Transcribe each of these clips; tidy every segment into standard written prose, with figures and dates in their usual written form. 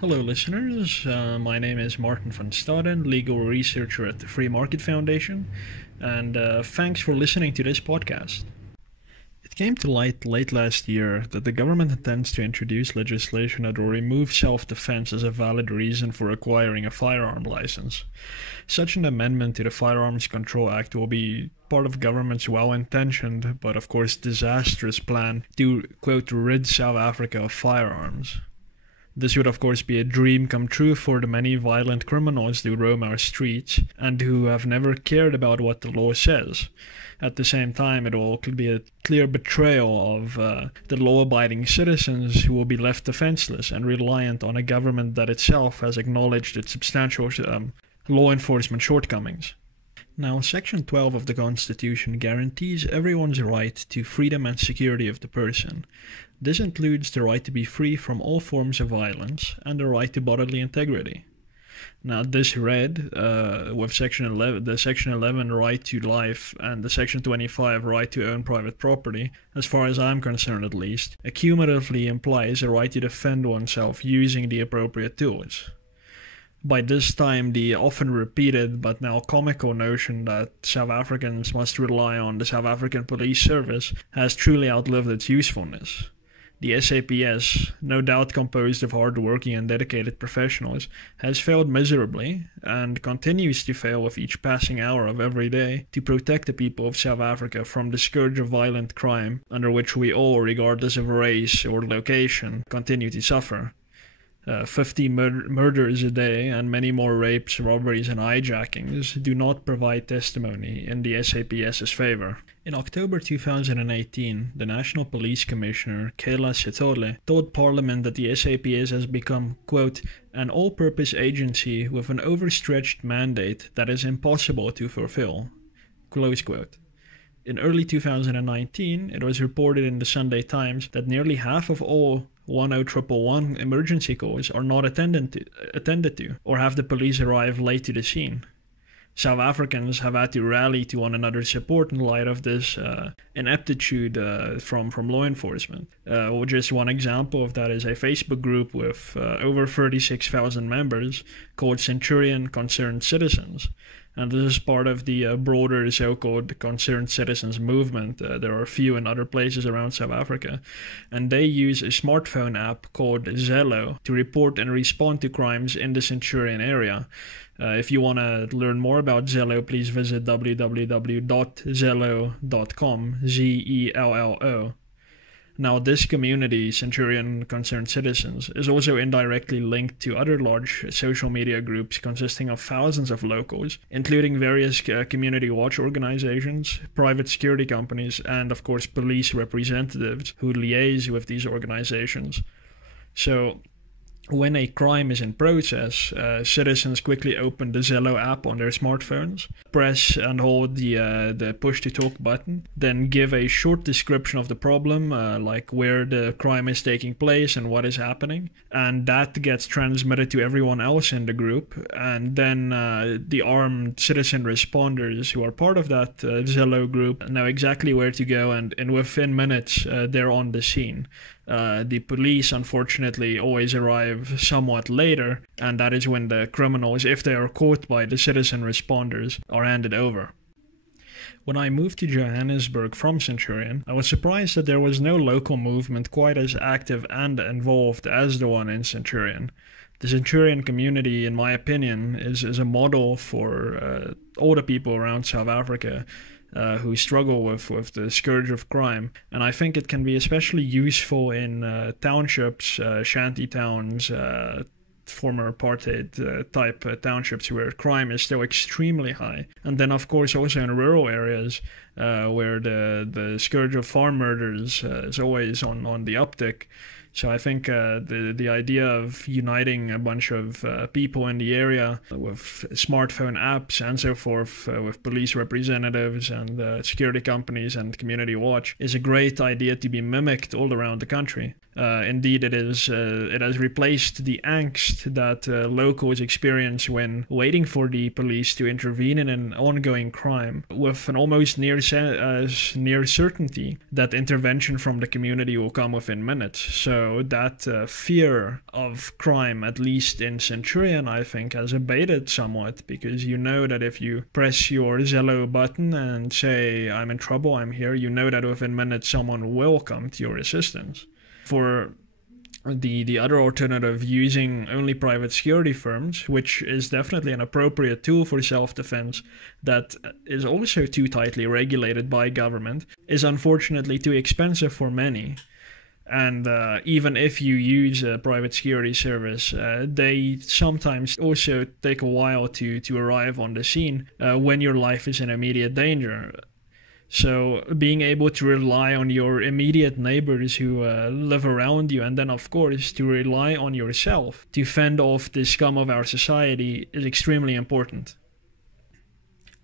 Hello, listeners. My name is Martin van Staden, legal researcher at the Free Market Foundation, and thanks for listening to this podcast. It came to light late last year that the government intends to introduce legislation that will remove self-defense as a valid reason for acquiring a firearm license. Such an amendment to the Firearms Control Act will be part of government's well-intentioned, but of course disastrous plan to, quote, rid South Africa of firearms. This would of course be a dream come true for the many violent criminals who roam our streets and who have never cared about what the law says. At the same time, it will be a clear betrayal of the law-abiding citizens who will be left defenseless and reliant on a government that itself has acknowledged its substantial law enforcement shortcomings. Now, Section 12 of the Constitution guarantees everyone's right to freedom and security of the person. This includes the right to be free from all forms of violence and the right to bodily integrity. Now, this read with Section 11, the Section 11 right to life and the Section 25 right to own private property, as far as I'm concerned at least, accumulatively implies a right to defend oneself using the appropriate tools. By this time, the often repeated but now comical notion that South Africans must rely on the South African Police Service has truly outlived its usefulness. The SAPS, no doubt composed of hard-working and dedicated professionals, has failed miserably and continues to fail with each passing hour of every day to protect the people of South Africa from the scourge of violent crime under which we all, regardless of race or location, continue to suffer. 50 murders a day and many more rapes, robberies and hijackings do not provide testimony in the SAPS's favor. In October 2018, the National Police Commissioner, Kayla Sithole, told Parliament that the SAPS has become, quote, an all-purpose agency with an overstretched mandate that is impossible to fulfill, close quote. In early 2019, it was reported in the Sunday Times that nearly half of all 10111 emergency calls are not attended to, or have the police arrive late to the scene. South Africans have had to rally to one another's support in light of this ineptitude from law enforcement. Just one example of that is a Facebook group with over 36,000 members called Centurion Concerned Citizens. And this is part of the broader so-called Concerned Citizens movement. There are a few in other places around South Africa. And they use a smartphone app called Zello to report and respond to crimes in the Centurion area. If you want to learn more about Zello, please visit www.zello.com, Zello. Now, this community, Centurion Concerned Citizens, is also indirectly linked to other large social media groups consisting of thousands of locals, including various community watch organizations, private security companies, and, of course, police representatives who liaise with these organizations. So, when a crime is in process, citizens quickly open the Zello app on their smartphones, press and hold the push-to-talk button, then give a short description of the problem, like where the crime is taking place and what is happening, and that gets transmitted to everyone else in the group, and then the armed citizen responders who are part of that Zello group know exactly where to go, and within minutes they're on the scene. The police, unfortunately, always arrive somewhat later, and that is when the criminals, if they are caught by the citizen responders, are handed over. When I moved to Johannesburg from Centurion, I was surprised that there was no local movement quite as active and involved as the one in Centurion. The Centurion community, in my opinion, is a model for all the people around South Africa who struggle with the scourge of crime. And I think it can be especially useful in townships, shanty towns, former apartheid type townships where crime is still extremely high. And then, of course, also in rural areas where the scourge of farm murders is always on the uptick. So I think the idea of uniting a bunch of people in the area with smartphone apps and so forth, with police representatives and security companies and community watch, is a great idea to be mimicked all around the country. Indeed, it has replaced the angst that locals experience when waiting for the police to intervene in an ongoing crime, with an almost near certainty that intervention from the community will come within minutes. So that fear of crime, at least in Centurion, I think, has abated somewhat, because you know that if you press your Zello button and say, "I'm in trouble, I'm here," you know that within minutes someone will come to your assistance. For the other alternative, using only private security firms, which is definitely an appropriate tool for self-defense that is also too tightly regulated by government, is unfortunately too expensive for many. And even if you use a private security service, they sometimes also take a while to arrive on the scene when your life is in immediate danger. So being able to rely on your immediate neighbors who live around you, and then of course to rely on yourself to fend off the scum of our society, is extremely important.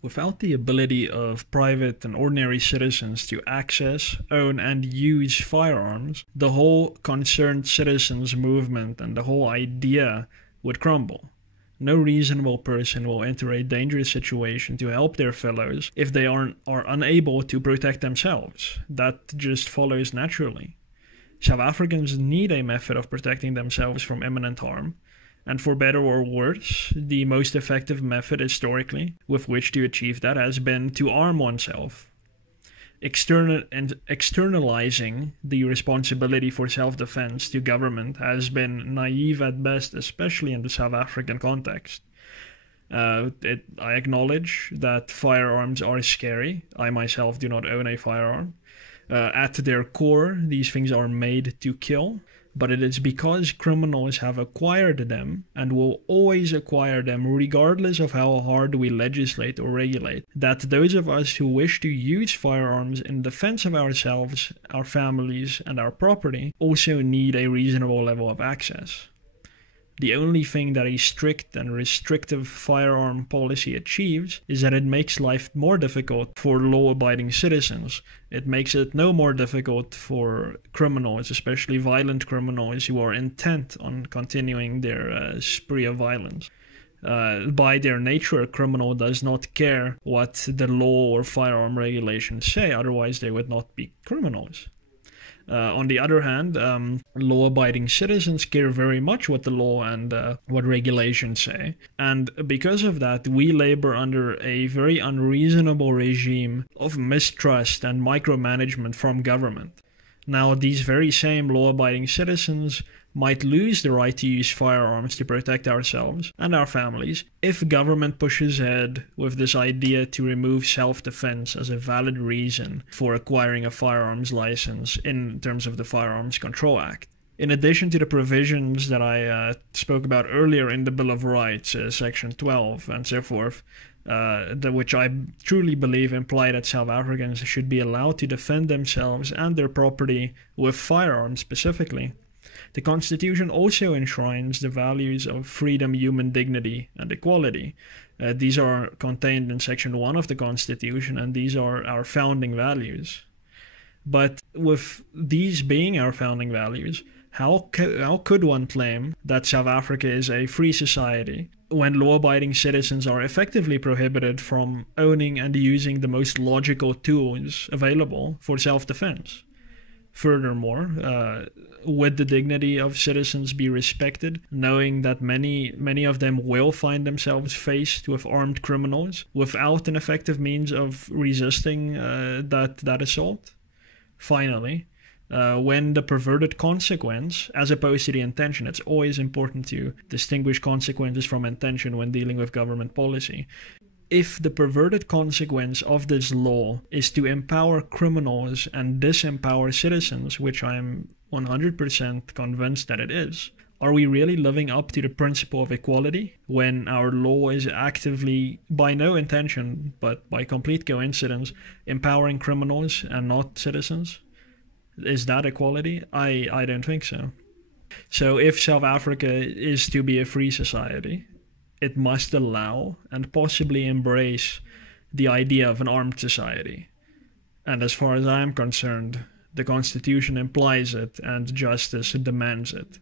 Without the ability of private and ordinary citizens to access, own, and use firearms, the whole concerned citizens movement and the whole idea would crumble. No reasonable person will enter a dangerous situation to help their fellows if they are unable to protect themselves. That just follows naturally. South Africans need a method of protecting themselves from imminent harm, and for better or worse, the most effective method historically with which to achieve that has been to arm oneself. Externalizing the responsibility for self-defense to government has been naive at best, especially in the South African context. I acknowledge that firearms are scary. I myself do not own a firearm. At their core, these things are made to kill, but it is because criminals have acquired them and will always acquire them regardless of how hard we legislate or regulate, that those of us who wish to use firearms in defense of ourselves, our families, and our property also need a reasonable level of access. The only thing that a strict and restrictive firearm policy achieves is that it makes life more difficult for law-abiding citizens. It makes it no more difficult for criminals, especially violent criminals who are intent on continuing their spree of violence. By their nature, a criminal does not care what the law or firearm regulations say, otherwise they would not be criminals. On the other hand, law-abiding citizens care very much what the law and what regulations say. And because of that, we labor under a very unreasonable regime of mistrust and micromanagement from government. Now, these very same law-abiding citizens might lose the right to use firearms to protect ourselves and our families if government pushes ahead with this idea to remove self-defense as a valid reason for acquiring a firearms license in terms of the Firearms Control Act. In addition to the provisions that I spoke about earlier in the Bill of Rights, Section 12 and so forth, which I truly believe imply that South Africans should be allowed to defend themselves and their property with firearms specifically. The Constitution also enshrines the values of freedom, human dignity, and equality. These are contained in Section 1 of the Constitution, and these are our founding values. But with these being our founding values, how could one claim that South Africa is a free society when law-abiding citizens are effectively prohibited from owning and using the most logical tools available for self-defense? Furthermore, would the dignity of citizens be respected, knowing that many of them will find themselves faced with armed criminals without an effective means of resisting that assault? Finally, when the perverted consequence, as opposed to the intention, it's always important to distinguish consequences from intention when dealing with government policy. If the perverted consequence of this law is to empower criminals and disempower citizens, which I'm 100% convinced that it is, are we really living up to the principle of equality when our law is actively, by no intention, but by complete coincidence, empowering criminals and not citizens? Is that equality? I don't think so. So if South Africa is to be a free society, it must allow and possibly embrace the idea of an armed society. And as far as I'm concerned, The Constitution implies it, and justice demands it.